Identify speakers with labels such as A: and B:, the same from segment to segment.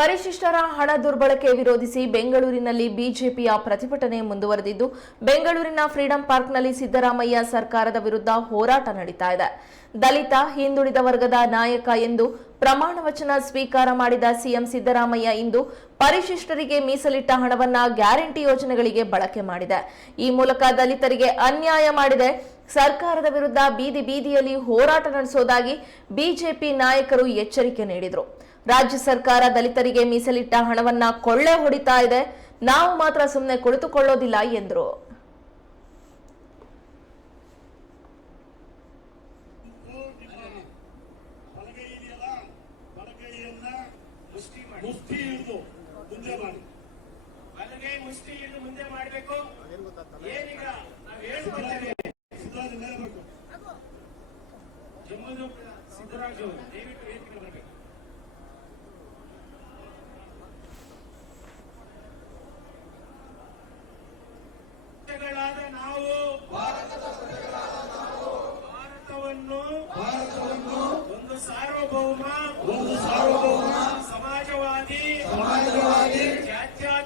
A: ಪರಿಶಿಷ್ಟರ ಹಣ ದುರ್ಬಳಕೆ ವಿರೋಧಿಸಿ ಬೆಂಗಳೂರಿನಲ್ಲಿ ಬಿಜೆಪಿಯ ಪ್ರತಿಭಟನೆ ಮುಂದುವರೆದಿದ್ದು, ಬೆಂಗಳೂರಿನ ಫ್ರೀಡಂ ಪಾರ್ಕ್ನಲ್ಲಿ ಸಿದ್ದರಾಮಯ್ಯ ಸರ್ಕಾರದ ವಿರುದ್ಧ ಹೋರಾಟ ನಡೀತಾ ಇದೆ. ದಲಿತ, ಹಿಂದುಳಿದ ವರ್ಗದ ನಾಯಕ ಎಂದು ಪ್ರಮಾಣ ವಚನ ಸ್ವೀಕಾರ ಮಾಡಿದ ಸಿಎಂ ಸಿದ್ದರಾಮಯ್ಯ ಇಂದು ಪರಿಶಿಷ್ಟರಿಗೆ ಮೀಸಲಿಟ್ಟ ಹಣವನ್ನ ಗ್ಯಾರಂಟಿ ಯೋಜನೆಗಳಿಗೆ ಬಳಕೆ ಮಾಡಿದೆ. ಈ ಮೂಲಕ ದಲಿತರಿಗೆ ಅನ್ಯಾಯ ಮಾಡಿದೆ. ಸರ್ಕಾರದ ವಿರುದ್ಧ ಬೀದಿ ಬೀದಿಯಲ್ಲಿ ಹೋರಾಟ ನಡೆಸೋದಾಗಿ ಬಿಜೆಪಿ ನಾಯಕರು ಎಚ್ಚರಿಕೆ ನೀಡಿದರು. ರಾಜ್ಯ ಸರ್ಕಾರ ದಲಿತರಿಗೆ ಮೀಸಲಿಟ್ಟ ಹಣವನ್ನ ಕೊಳ್ಳೆ ಹೊಡಿತಾ ಇದೆ ನಾವು ಮಾತ್ರ ಸುಮ್ಮನೆ ಕುಳಿತುಕೊಳ್ಳೋದಿಲ್ಲ ಎಂದರು
B: ಸಿದ್ದರಾಜು ದಯವಿಟ್ಟು
C: ಮುಷ್ಟಿ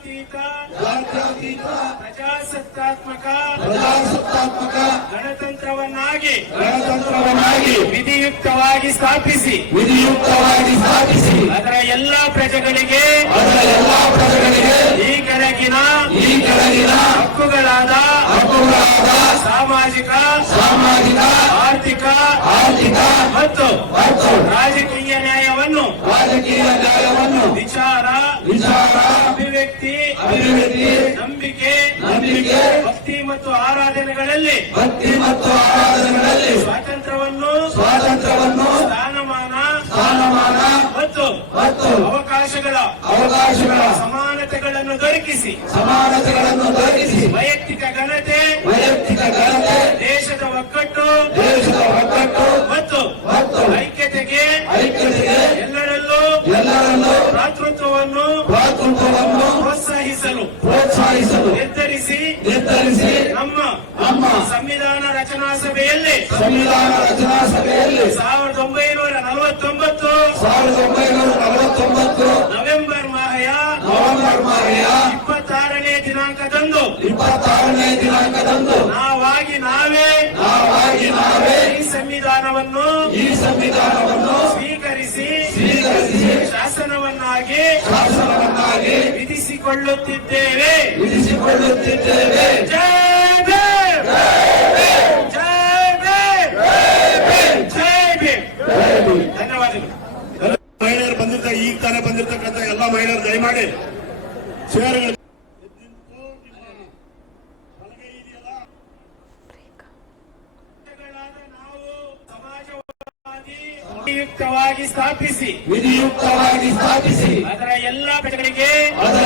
B: ಜಾತ್ಯತೀತ
C: ಜಾತ್ಯತೀತ
B: ಪ್ರಜಾಸತ್ತಾತ್ಮಕ
C: ಪ್ರಜಾಸತ್ತಾತ್ಮಕ
B: ಗಣತಂತ್ರವನ್ನಾಗಿ
C: ಗಣತಂತ್ರವನ್ನಾಗಿ
B: ವಿಧಿಯುಕ್ತವಾಗಿ ಸ್ಥಾಪಿಸಿ.
C: ವಿಧಿಯುಕ್ತವಾಗಿ ಸ್ಥಾಪಿಸಿ.
B: ಅದರ ಎಲ್ಲಾ ಪ್ರಜೆಗಳಿಗೆ
C: ಅದರ ಎಲ್ಲ ಪ್ರಜೆಗಳಿಗೆ
B: ಈ ಕೆಳಗಿನ
C: ಈ ಕೆಳಗಿನ
B: ಹಕ್ಕುಗಳಾದ
C: ಹಕ್ಕುಗಳಾದ
B: ಸಾಮಾಜಿಕ
C: ಅಭಿವೃದ್ಧಿ
B: ನಂಬಿಕೆ
C: ನಂಬಿಕೆ
B: ಭಕ್ತಿ ಮತ್ತು ಆರಾಧನೆಗಳಲ್ಲಿ
C: ಭಕ್ತಿ ಮತ್ತು ಆರಾಧನೆಗಳಲ್ಲಿ
B: ಸ್ವಾತಂತ್ರ್ಯವನ್ನು
C: ಸ್ವಾತಂತ್ರ್ಯವನ್ನು
B: ಸ್ಥಾನಮಾನ
C: ಸ್ಥಾನಮಾನ
B: ಮತ್ತು
C: ಮತ್ತು
B: ಅವಕಾಶಗಳ
C: ಅವಕಾಶಗಳ
B: ಸಮಾನತೆಗಳನ್ನು ದೊರಕಿಸಿ.
C: ಸಮಾನತೆಗಳನ್ನು ದೊರಕಿಸಿ.
B: ವೈಯಕ್ತಿಕ ಘನತೆ
C: ವೈಯಕ್ತಿಕ ಘನತೆ
B: ದೇಶದ ಒಗ್ಗಟ್ಟು
C: ದೇಶದ ಒಗ್ಗಟ್ಟು
B: ಮತ್ತು
C: ಮತ್ತು
B: ಐಕ್ಯತೆಗೆ
C: ಐಕ್ಯತೆಗೆ
B: ಎಲ್ಲರಲ್ಲೂ
C: ಎಲ್ಲರಲ್ಲೂ
B: ಭ್ರಾತೃತ್ವವನ್ನು
C: ಭ್ರಾತೃತ್ವವನ್ನು
B: ಪ್ರೋತ್ಸಾಹಿಸಲು
C: ಪ್ರೋತ್ಸಾಹಿಸಲು.
B: ನಿರ್ಧರಿಸಿ
C: ನಿರ್ಧರಿಸಿ.
B: ನಮ್ಮ
C: ನಮ್ಮ
B: ಸಂವಿಧಾನ ರಚನಾ ಸಭೆಯಲ್ಲಿ
C: ಸಂವಿಧಾನ ರಚನಾ ಸಭೆಯಲ್ಲಿ.
B: ಸಾವಿರದ ಒಂಬೈನೂರ ನಲವತ್ತೊಂಬತ್ತು
C: ಸಾವಿರದ ಒಂಬೈನೂರ ನಲವತ್ತೊಂಬತ್ತು
B: ನವೆಂಬರ್ ಮಾಹೆಯ
C: ನವೆಂಬರ್ ಮಾಹೆಯ
B: ಇಪ್ಪತ್ತಾರನೇ ದಿನಾಂಕದಂದು.
C: ಇಪ್ಪತ್ತಾರನೇ ದಿನಾಂಕದಂದು.
B: ನಾವಾಗಿ ನಾವೇ
C: ನಾವಾಗಿ ನಾವೇ
B: ಈ ಸಂವಿಧಾನವನ್ನು
C: ಈ ಸಂವಿಧಾನವನ್ನು
B: ಸ್ವೀಕರಿಸಿ
C: ಸ್ವೀಕರಿಸಿ
B: ಶಾಸನವನ್ನಾಗಿ
C: ಶಾಸನವನ್ನಾಗಿ
B: ವಿಧಿಸಿಕೊಳ್ಳುತ್ತಿದ್ದೇವೆ
C: ವಿಧಿಸಿಕೊಳ್ಳುತ್ತಿದ್ದೇವೆ
B: ಜೈ ಭೀಮ್ ಜೈ ಭೀಮ್ ಜೈ ಭೀಮ್ ಧನ್ಯವಾದಗಳು
C: ಮಹಿಳೆಯರು ಬಂದಿರ್ತ ಈಗ ತಾನೇ ಬಂದಿರತಕ್ಕಂಥ ಎಲ್ಲ ಮಹಿಳೆಯರು ದಯಮಾಡಿ
B: ಸಮಾಜವಾದಿ ವಿಧಿಯುಕ್ತವಾಗಿ ಸ್ಥಾಪಿಸಿ.
C: ವಿಧಿಯುಕ್ತವಾಗಿ ಸ್ಥಾಪಿಸಿ
B: ಅದರ ಎಲ್ಲ ಪ್ರಜೆಗಳಿಗೆ
C: ಅದರ